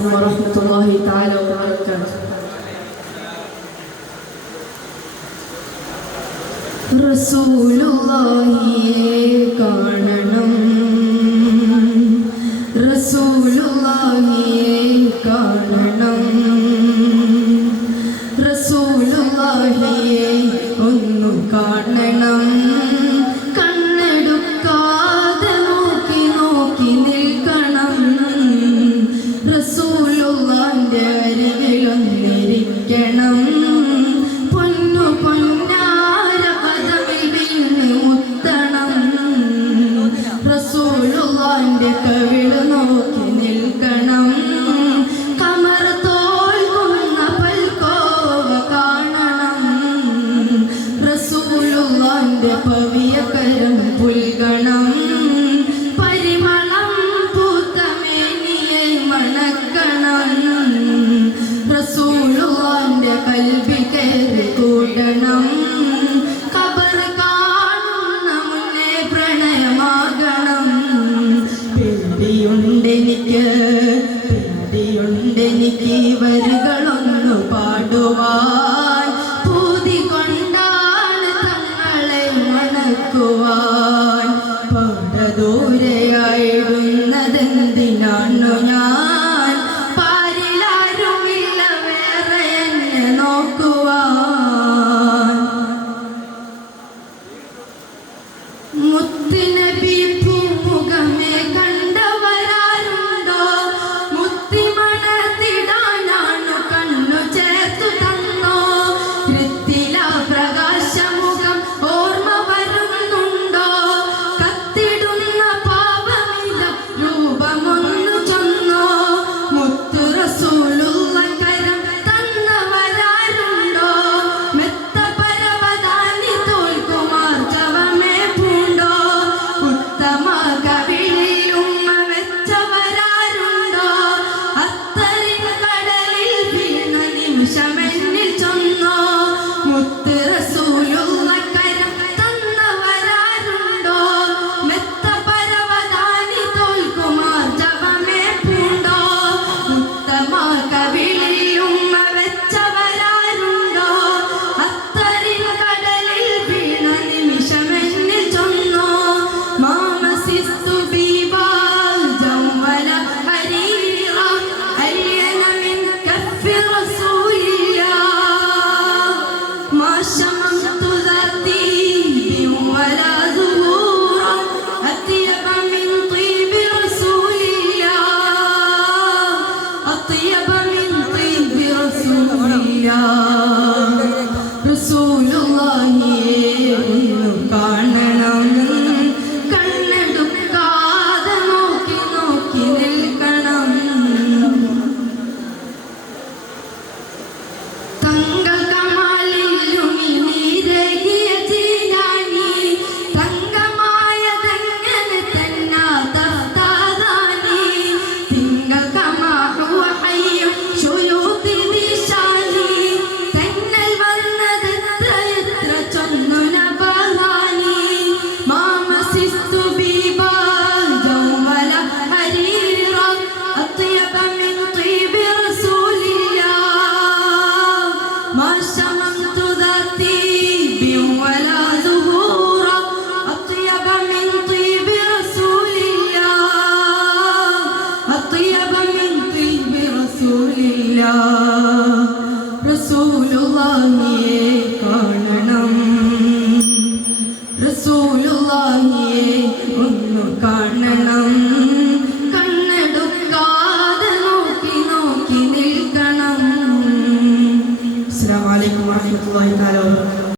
ورحمة الله تعالى وبركاته. റസൂലുള്ളാഹിയെ കാണണം, റസൂലുള്ളാഹിയെ കാണണം, റസൂലുള്ളാഹിയെ ഒന്നു കാണണം. കണ്ണെടുക്കാതെ നോക്കി നോക്കി നിൽക്കണം. റസൂലുള്ളാഹിന്റെ അരികിലൊന്നിരിക്കണം. പൊന്നു പൊന്നാര പദവിൽ വീണ് മുത്തണം. റസൂലുള്ളാഹിന്റെ കവിള് നോക്കി നിൽക്കണം. കമർ തോൽക്കുന്ന പൽക്കോവ കാണണം. റസൂലുള്ളാഹിന്റെ പവിയ കരം പുൽകണം. പരിമളം പൂത്തമേനിയെ മണക്കണം. റസൂലുള്ളാഹിന്റെ കൽബിൽ കയറി കൂടണം. ഖബർ കാണുന്ന മുന്നേ പ്രണയമാകണം. പേടിയുണ്ടെനിക്ക്, പേടിയുണ്ടെനിക്ക് വരികളൊന്നു പാടുവാൻ. പൂതി കൊണ്ടാണ് തങ്ങളെ മണക്കുവാൻ. പാടദൂരെയായിടുന്നതെന്തിനാണു ഞാൻ? പാരിലാരുമില്ല വേറെ എന്നെ നോക്കുവാൻ. മുത്തുനബി പൂമുഖമേ കണ്ടവരാരുണ്ടോ? മുത്തിമണത്തിടാനാണു കണ്ണു ചേർത്തു തന്നോ? കൃത്തില പ്രകാശമുഖം ഓർമ്മ വരുന്നുണ്ടോ? കത്തിടുന്ന പാപമില്ല രൂപമൊന്നു ചൊന്നോ? മുത്തു റസൂലുള്ള കരം തന്നവരാരുണ്ടോ? മെത്ത പരവതാനി തോൽക്കുമാർജവമേ പൂണ്ടോ? ഉത്തമ കവിളിൽ ഉമ്മ വെച്ചവരാരുണ്ടോ? അത്തറിൻ കടലിൽ വീണ നിമിഷമെന്നിൽ ചൊന്നോ? മുത്ത് റസൂലുള്ള കരം തന്നവരാരുണ്ടോ? മെത്ത പരവതാനി തോൽക്കുമാർജവമേ പൂണ്ടോ? ഉത്തമ കവിളിൽ ഉമ്മ വെച്ചവരാരുണ്ടോ? അത്തറിൻ കടലിൽ വീണ നിമിഷമെന്നിൽ ചൊന്നോ? മാമസിസ്തു ബീബാൽ ജംവല ഹരീറ അയ്യന മിൻ കഫി റസൂലില്ലാഹ്. മാ ശമംതു ذاتي ولا زهورا أطيب من طيب رسول الله. أطيب من طيب رسول الله. റസൂലുള്ളാഹിയെ ഒന്നു കാണണം. കണ്ണെടുക്കാതെ നോക്കി നോക്കി നിൽക്കണം. തങ്കൾ കമാലിലുമിനീരകിയ ജീനാനി. തങ്കമായതെങ്ങനെ തന്നാ തഫ്താദാനി. തിങ്കൾ കമാ ഹുവ ഹയ്യും ശുയൂതി ദിശാനി. തെന്നൽ വന്നതെത്ര എത്ര ചൊന്നു നബഹാനി. മാമസിസ്തു ബീബാൽ ജൗവല ഹരീറ അത്യബ മിൻ طيب رسول الله. ما شممت ذاتي ولا زهورا أطيب من طيب رسول الله. أطيب من طيب رسول الله. റസൂലുള്ളാഹിയെ